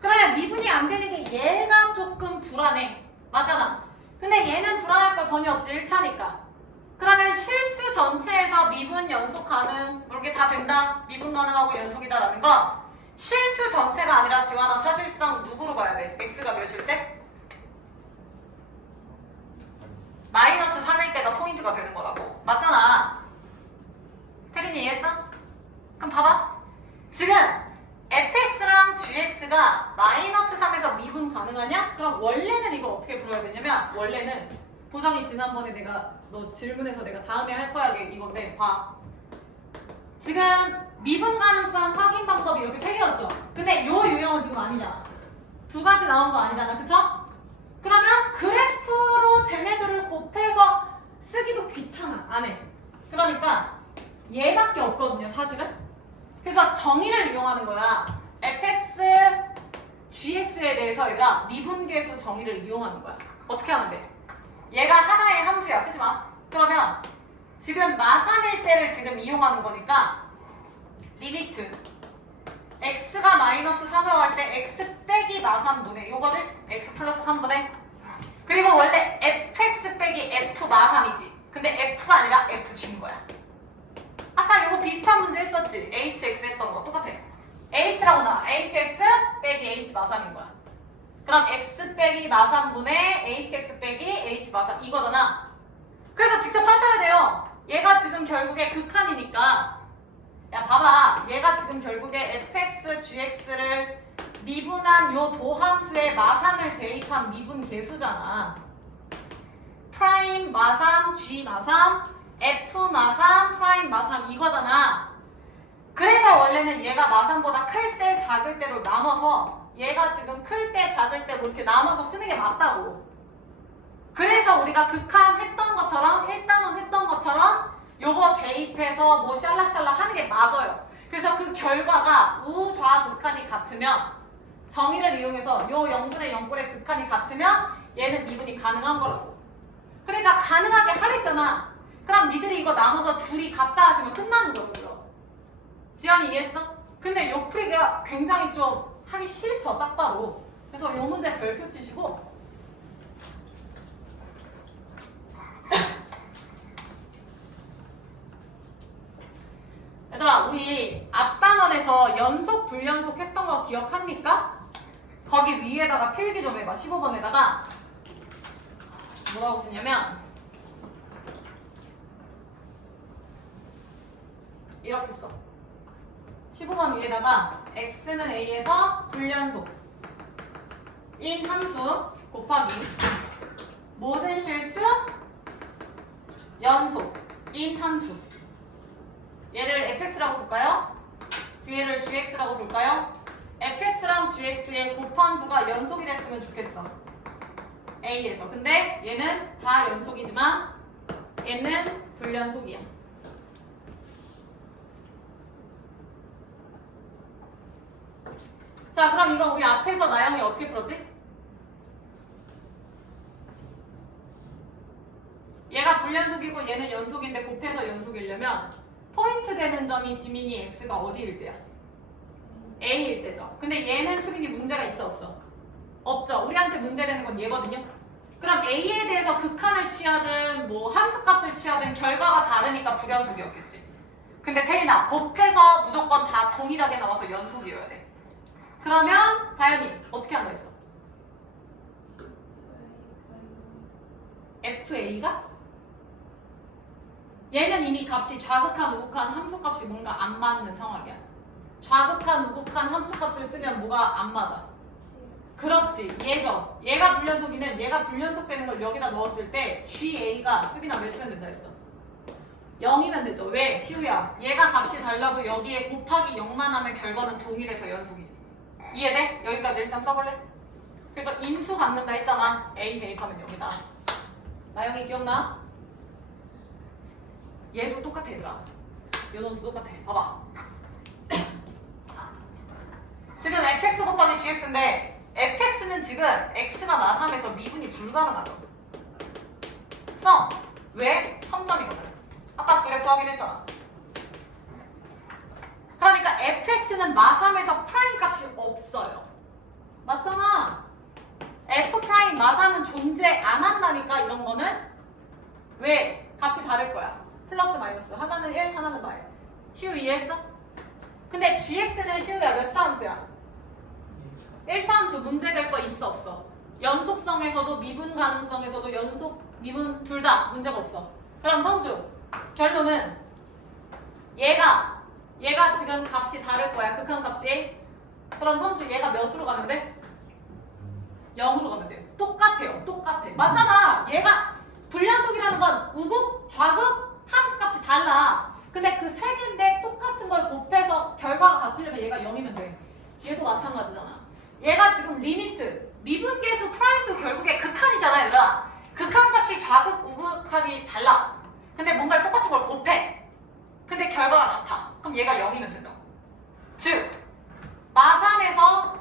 그러면 미분이 안 되는 게 얘가 조금 불안해. 맞잖아. 근데 얘는 불안할 거 전혀 없지. 1차니까. 그러면 실수 전체에서 미분 연속 가능 이렇게 다 된다. 미분 가능하고 연속이다라는 건 실수 전체가 아니라 지환아 사실상 누구로 봐야 돼? x가 몇일 때? 마이너스 3일 때가 포인트가 되는 거라고. 맞잖아. 태린이 이해했어? 그럼 봐봐. 지금 fx랑 gx가 마이너스 3에서 미분 가능하냐? 그럼 원래는 이거 어떻게 풀어야 되냐면 원래는 보정이 지난번에 너 질문해서 내가 다음에 할 거야 이건데 봐. 지금 미분 가능성 확인 방법이 이렇게 3개였죠? 근데 요 유형은 지금 아니잖아. 2가지 나온 거 아니잖아. 그쵸? 그러면 그래프로 쟤네들을 곱해서 쓰기도 귀찮아. 안 해. 그러니까 얘밖에 없거든요, 사실은. 그래서 정의를 이용하는 거야. fx, gx에 대해서 얘들아 미분계수 정의를 이용하는 거야. 어떻게 하면 돼? 얘가 하나의 함수야. 쓰지 마. 그러면 지금 마3일 때를 지금 이용하는 거니까 리미트 x가 마이너스 3으로 갈 때 x 빼기 마3분의 요거지? x 플러스 3분의 그리고 원래 fx 빼기 f 마3이지. 근데 f가 아니라 fg인 거야. 아까 이거 비슷한 문제 했었지? hx 했던 거 똑같아. h라고 나와. hx 빼기 h 마3인 거야. 그럼 x 빼기 마3분의 hx 빼기 h 마3 이거잖아. 그래서 직접 하셔야 돼요. 얘가 지금 결국에 극한이니까 야 봐봐. 얘가 지금 결국에 fx, gx를 미분한 요 도함수에 마3을 대입한 미분 계수잖아. 프라임 마3, g 마3 f 마3, 프라임 마3 이거잖아. 그래서 원래는 얘가 마3보다 클 때, 작을 때로 나눠서 얘가 지금 클 때, 작을 때 뭐 이렇게 나눠서 쓰는 게 맞다고. 그래서 우리가 극한했던 것처럼, 1단원 했던 것처럼 요거 대입해서 뭐 샬라샬라 하는 게 맞아요. 그래서 그 결과가 우좌 극한이 같으면 정의를 이용해서 요 0분의 0꼴의 극한이 같으면 얘는 미분이 가능한 거라고. 그러니까 가능하게 하랬잖아. 그럼 니들이 이거 나눠서 둘이 같다 하시면 끝나는 거거든요. 지연이 이해했어? 근데 요 풀이가 굉장히 좀 하기 싫죠, 딱 봐도. 그래서 요 문제 별표 치시고 얘들아 우리 앞단원에서 연속 불연속 했던 거 기억합니까? 거기 위에다가 필기 좀 해봐. 15번에다가 뭐라고 쓰냐면 이렇게 써. 15번 위에다가 x는 a에서 불연속 인 함수 곱하기 모든 실수 연속 인 함수. 얘를 fx라고 둘까요? 뒤에를 gx라고 둘까요? fx랑 gx의 곱함수가 연속이 됐으면 좋겠어. a에서. 근데 얘는 다 연속이지만 얘는 불연속이야. 자, 그럼 이거 우리 앞에서 나영이 어떻게 풀었지? 얘가 불연속이고 얘는 연속인데 곱해서 연속이려면 포인트 되는 점이 지민이 x가 어디일 때야? a일 때죠. 근데 얘는 수빈이 문제가 있어 없어? 없죠. 우리한테 문제되는 건 얘거든요. 그럼 a에 대해서 극한을 취하든 뭐 함수값을 취하든 결과가 다르니까 불연속이었겠지. 근데 태린아 곱해서 무조건 다 동일하게 나와서 연속이어야 돼. 그러면 다현이 어떻게 한다 했어? FA가? 얘는 이미 값이 좌극한 우극한 함수값이 뭔가 안 맞는 상황이야. 좌극한 우극한 함수값을 쓰면 뭐가 안 맞아? 그렇지. 얘죠. 얘가 불연속이는 얘가 불연속되는 걸 여기다 넣었을 때 GA가 수빈아 몇이면 된다 했어? 0이면 되죠. 왜? 시우야. 얘가 값이 달라도 여기에 곱하기 0만 하면 결과는 동일해서 연속이지. 이해돼? 여기까지 일단 써볼래? 그래서 인수 갖는다 했잖아. A 대입하면 0이다. 나영이 기억나? 얘도 똑같아 얘들아. 얘도 똑같아. 봐봐. 지금 fx 곱하기 gx인데 fx는 지금 x가 마삼에서 미분이 불가능하죠. 써. 왜? 첨점이거든. 아까 그래프 확인했잖아. 그러니까 fx는 마삼에서 프라임 값이 없어요. 맞잖아. f 프라임 마삼은 존재 안 한다니까 이런 거는. 왜? 값이 다를 거야. 플러스 마이너스. 하나는 1, 하나는 마일. 시우 이해했어? 근데 gx는 시우야 몇 차 함수야? 1차 함수 문제될 거 있어 없어? 연속성에서도 미분 가능성에서도 연속 미분 둘 다 문제가 없어. 그럼 성주 결론은 얘가 지금 값이 다를 거야. 극한 값이. 그럼 성주 얘가 몇으로 가면 돼? 0으로 가면 돼요. 똑같아요. 똑같아. 맞잖아. 얘가 불연속이라는 건 우극, 좌극, 함수값이 달라. 근데 그 세 개인데 똑같은 걸 곱해서 결과가 같으려면 얘가 0이면 돼. 얘도 마찬가지잖아. 얘가 지금 리미트, 미분계수 프라임도 결국에 극한이잖아 얘들아. 극한값이 좌극, 우극하기 달라. 근데 뭔가 똑같은 걸 곱해. 근데 결과가 같아. 그럼 얘가 0이면 된다. 즉 마3에서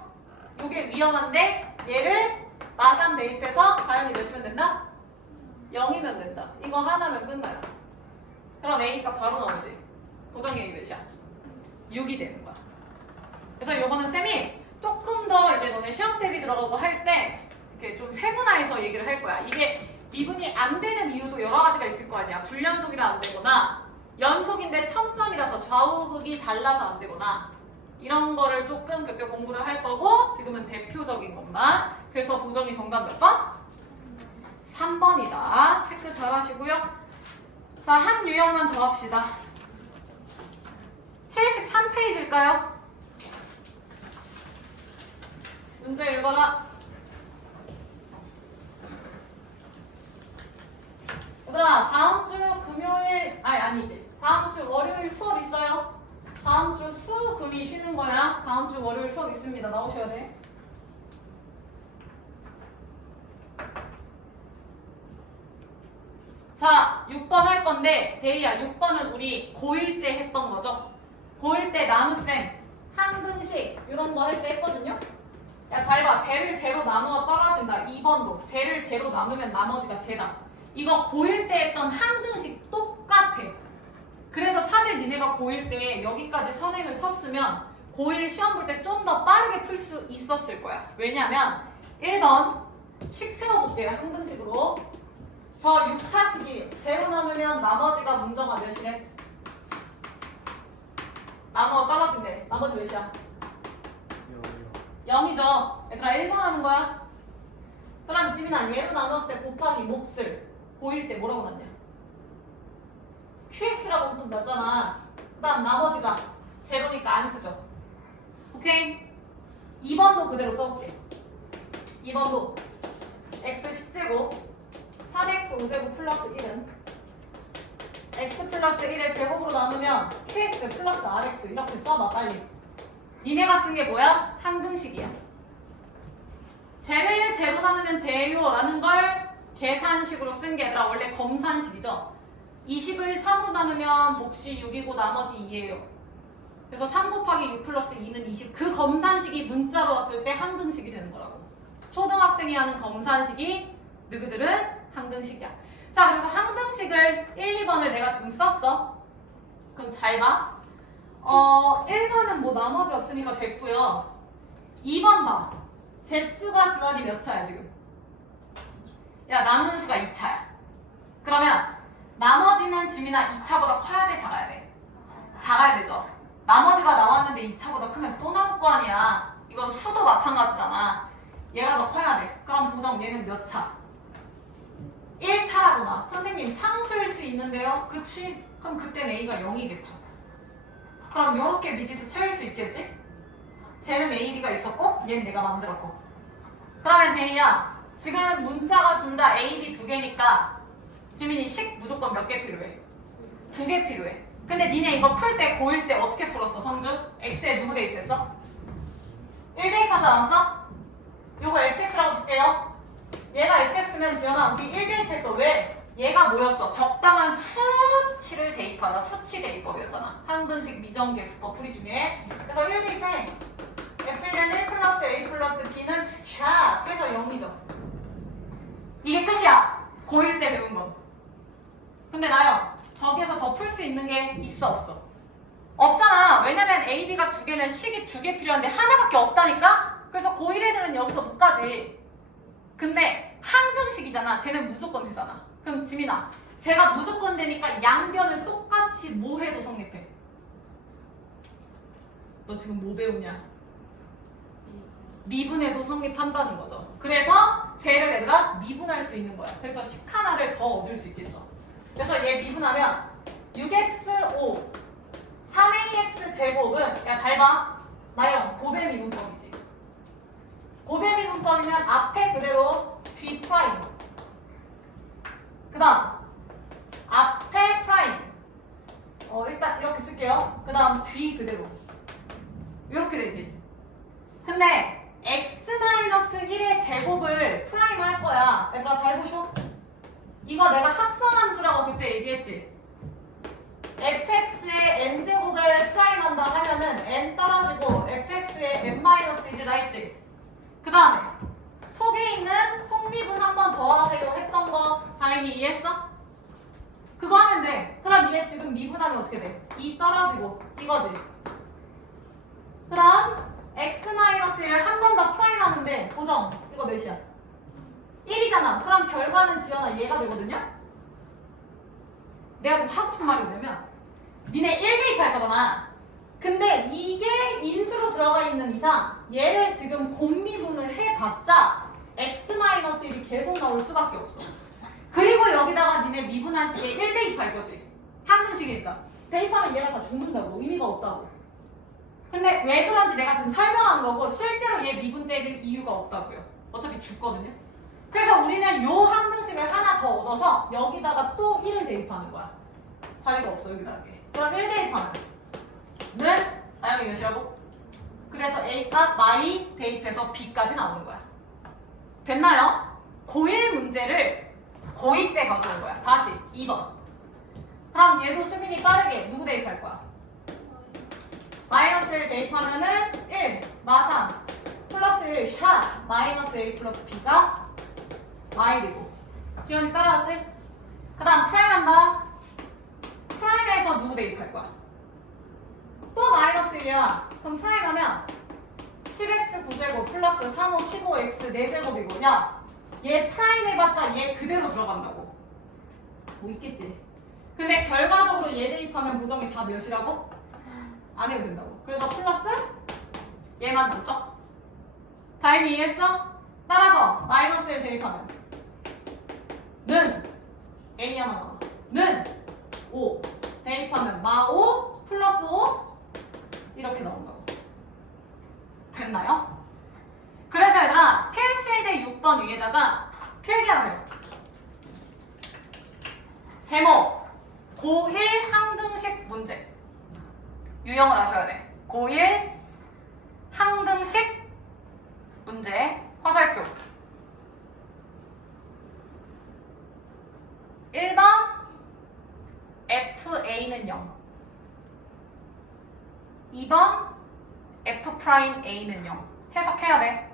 이게 위험한데 얘를 마3 대입해서 다현이 몇이면 된다? 0이면 된다. 이거 하나면 끝나요. 그럼 A가 바로 나오지. 고정 A 몇이야? 6이 되는 거야. 그래서 요거는 쌤이 조금 더 이제 너네 시험 대비 들어가고 할 때 이렇게 좀 세분화해서 얘기를 할 거야. 이게 미분이 안 되는 이유도 여러 가지가 있을 거 아니야. 불연속이라 안 되거나 연속인데 첨점이라서 좌우극이 달라서 안 되거나 이런 거를 조금 그때 공부를 할 거고 지금은 대표적인 것만. 그래서 고정이 정답 몇 번? 3번이다. 체크 잘 하시고요. 자, 한 유형만 더 합시다. 73페이지일까요? 문제 읽어라. 얘들아, 다음 주 금요일, 아니지. 다음 주 월요일 수업 있어요? 다음 주 수, 금이 쉬는 거야. 다음 주 월요일 수업 있습니다. 나오셔야 돼. 자, 6번 할 건데, 대희야, 6번은 우리 고1 때 했던 거죠? 고1 때 나눗셈, 항등식, 이런 거 할 때 했거든요? 야, 잘 봐. 쟤를 제로 나누어 떨어진다. 2번도. 쟤를 제로 나누면 나머지가 쟤다. 이거 고1 때 했던 항등식 똑같아. 그래서 사실 니네가 고1 때 여기까지 선행을 쳤으면 고1 시험 볼 때 좀 더 빠르게 풀 수 있었을 거야. 왜냐면 1번 식 세워볼게요. 항등식으로. 저 6차식이 제로 나누면 나머지가 문제가 몇이래? 나누어 떨어진대. 나머지 몇이야? 0이죠. 얘들아 1번 하는 거야. 그럼 지민아 얘로 나눴을 때 곱하기 몫을 고1 때 뭐라고 났냐? QX라고 보통 났잖아. 그 다음 나머지가 제로니까 안 쓰죠. 오케이? 2번도 그대로 써볼게. 2번도 x 10제곱 3x 5제곱 플러스 1은 x 플러스 1의 제곱으로 나누면 qx 플러스 rx 이렇게 써봐 빨리. 니네가 쓴 게 뭐야? 항등식이야. 쟤를 제로 나누면 쟤요라는 걸 계산식으로 쓴 게 아니라 원래 검산식이죠. 20을 3으로 나누면 몫이 6이고 나머지 2예요. 그래서 3 곱하기 6 플러스 2는 20. 그 검산식이 문자로 왔을 때 항등식이 되는 거라고. 초등학생이 하는 검산식이 너희들은 항등식이야. 자, 그래서 항등식을 1, 2번을 내가 지금 썼어. 그럼 잘 봐. 1번은 뭐 나머지 없으니까 됐고요. 2번 봐. zet수가 지환이 몇 차야 지금? 야, 나누는 수가 2차야. 그러면 나머지는 지민아 2차보다 커야 돼, 작아야 돼? 작아야 되죠. 나머지가 나왔는데 2차보다 크면 또 나올 거 아니야. 이건 수도 마찬가지잖아. 얘가 더 커야 돼. 그럼 보정 얘는 몇 차? 1차라구나. 선생님 상수일 수 있는데요. 그치? 그럼 그땐 A가 0이겠죠. 그럼 요렇게 미지수 채울 수 있겠지? 쟤는 A, B가 있었고 얘는 내가 만들었고. 그러면 대희야 지금 문자가 둘 다 A, B 두 개니까 지민이 식 무조건 몇 개 필요해? 2개 필요해. 근데 니네 이거 풀 때 고1 때 어떻게 풀었어 성주? X에 누구 대입했어? 1 대입하지 않았어? 요거 fx라고 줄게요. 얘가 fx면 지연아 우리 1 대입했어. 왜? 얘가 뭐였어? 적당한 수치를 대입하다. 수치 대입법이었잖아. 항등식 미정계수법 풀이 중에. 그래서 1 대입해. f는 1 플러스 a 플러스 b는 샵 해서 0이죠. 이게 끝이야. 고1 때 배운 건. 근데 나요. 저기에서 더 풀 수 있는 게 있어 없어? 없잖아. 왜냐면 a, b가 두 개면 식이 2개 필요한데 하나밖에 없다니까? 그래서 고1 애들은 여기서 못 가지. 근데 항등식이잖아. 쟤는 무조건 되잖아. 그럼 지민아, 제가 무조건 되니까 양변을 똑같이 뭐 해도 성립해. 너 지금 뭐 배우냐? 미분해도 성립한다는 거죠. 그래서 쟤를 얘들아 미분할 수 있는 거야. 그래서 식 하나를 더 얻을 수 있겠죠. 그래서 얘 미분하면 6x5 3ax 제곱은 야 잘 봐. 나영 고배 미분법이지. 고배 미분법이면 앞에 그대로 뒤 프라임. 그 다음 앞에 프라임. 일단 이렇게 쓸게요. 그 다음 뒤 그대로. 이렇게 되지. 근데 x-1의 제곱을 프라임 할 거야. 얘들아 잘 보셔. 이거 내가 합성함수라고 그때 얘기했지. fx의 n제곱을 프라임 한다 하면은 n 떨어지고 fx의 n-1이라 했지. 그 다음에 속에 있는 속미분 한 번 더 하세요 했던 거 다행히 이해했어? 그거 하면 돼. 그럼 얘 지금 미분하면 어떻게 돼? 2 떨어지고 이거지. 그 다음 x-1을 한 번 더 프라임 하는데 고정 이거 몇이야? 1이잖아. 그럼 결과는 지연아 얘가 되거든요? 내가 지금 하고 싶은 말이 뭐냐면 니네 1 대입할 거잖아. 근데 이게 인수로 들어가 있는 이상 얘를 지금 곱미분을 해봤자 x-1이 계속 나올 수밖에 없어. 그리고 여기다가 니네 미분한 식에 1 대입할 거지. 항등식이니까. 대입하면 얘가 다 죽는다고. 의미가 없다고. 근데 왜 그런지 내가 지금 설명한 거고 실제로 얘 미분 때릴 이유가 없다고요. 어차피 죽거든요. 그래서 우리는 요 항등식을 하나 더 얻어서 여기다가 또 1을 대입하는 거야. 자리가 없어 여기다가. 그럼 1 대입하면 는 나영이 몇이라고? 그래서 A값 마이 대입해서 B까지 나오는 거야. 됐나요? 고1 문제를 고2 때 가져온 거야. 다시 2번. 그럼 얘도 수빈이 빠르게 누구 대입할 거야? 마이너스 1 대입하면은 1 마상 플러스 1 샷 마이너스 A 플러스 B가 마이 되고. 지연이 따라왔지? 그 다음 프라임 한다. 프라임에서 누구 대입할 거야? 또 마이너스 1이야. 그럼 프라임 하면 10x 9제곱 플러스 3, 5, 15x 4제곱이고 야, 얘 프라임 해봤자 얘 그대로 들어간다고. 뭐 있겠지. 근데 결과적으로 얘 대입하면 보정이 다 몇이라고? 안 해도 된다고. 그래서 플러스 얘만 남죠? 다행히 이해했어? 따라서 마이너스 1 대입하면 는 A 하나 나와. 는 5 대입하면 마5 플러스 5 이렇게 나온다고. 됐나요? 그래서 얘들아 필수예제 6번 위에다가 필기하세요. 제목 고1 항등식 문제. 유형을 하셔야 돼. 고1 항등식 문제 화살표. 1번 FA는 0. 2번 F'A는 0. 해석해야 돼.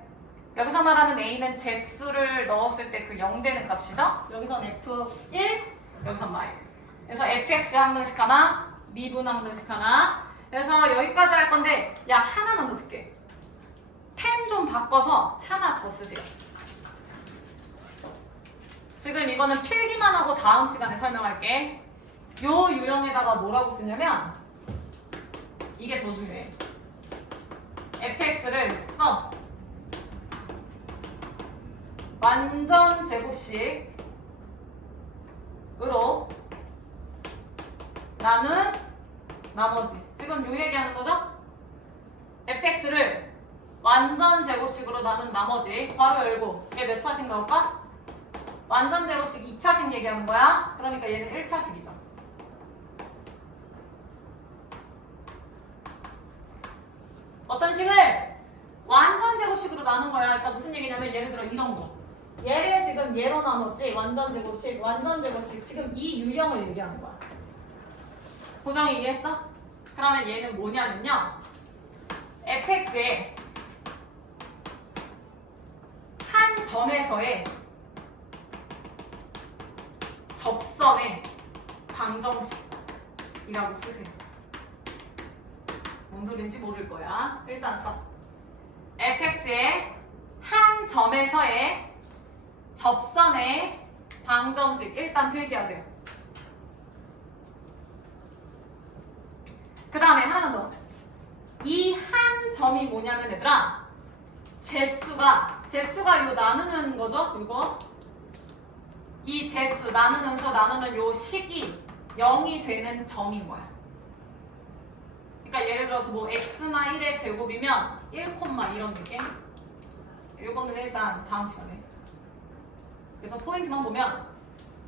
여기서 말하는 A는 제수를 넣었을 때 그 0 되는 값이죠? 여기선 F1, 여기선 마이. 그래서 FX 항등식 하나, 미분 항등식 하나. 그래서 여기까지 할 건데 야 하나만 더 쓸게. 펜 좀 바꿔서 하나 더 쓰세요. 지금 이거는 필기만 하고 다음 시간에 설명할게. 요 유형에다가 뭐라고 쓰냐면 이게 더 중요해. fx를 써 완전 제곱식으로 나눈 나머지. 지금 요 얘기하는 거죠? fx를 완전 제곱식으로 나눈 나머지 괄호 열고 얘 몇 차식 나올까? 완전 제곱식 2차식 얘기하는 거야. 그러니까 얘는 1차식이죠. 어떤 식을 완전 제곱식으로 나눈 거야. 그러니까 무슨 얘기냐면 예를 들어 이런 거. 얘를 지금 얘로 나눴지. 완전 제곱식, 완전 제곱식. 지금 이 유형을 얘기하는 거야. 고정이 이해했어? 그러면 얘는 뭐냐면요. fx의 한 점에서의 접선의 방정식이라고 쓰세요. 뭔 소린지 모를 거야. 일단 써. fx의 한 점에서의 접선의 방정식 일단 필기하세요. 그 다음에 하나만 더. 이 한 점이 뭐냐면 얘들아 제수가 이거 나누는 거죠? 이거 이 제수 나누는 수 나누는 요 식이 0이 되는 점인 거야. 그러니까 예를 들어서 뭐 x-1의 제곱이면 1, 이런 느낌? 이거는 일단 다음 시간에. 그래서 포인트만 보면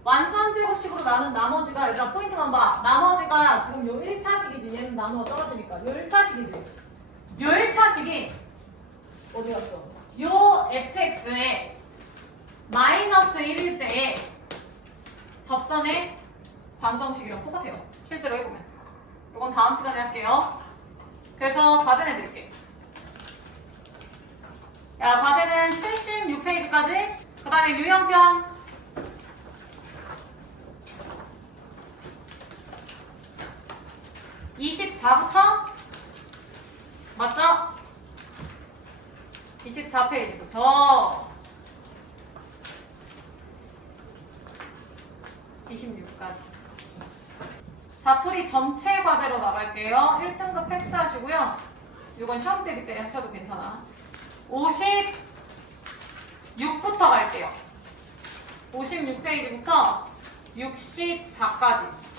완전 제곱식으로 나눈 나머지가 얘들아 포인트만 봐. 나머지가 지금 요 1차식이지. 얘는 나누어 떨어지니까 요 1차식이지. 요 1차식이 어디 갔어? 요 fx의 마이너스 1일 때의 접선의 방정식이랑 똑같아요. 실제로 해보면. 이건 다음 시간에 할게요. 그래서 과제 내드릴게. 야, 과제는 76페이지까지. 그 다음에 유형편. (24부터) 맞죠? 24페이지부터 26까지. 자풀이 전체 과제로 나갈게요. 1등급 패스하시고요. 이건 시험 대비 때 하셔도 괜찮아. 56부터 갈게요. 56페이지부터 64까지.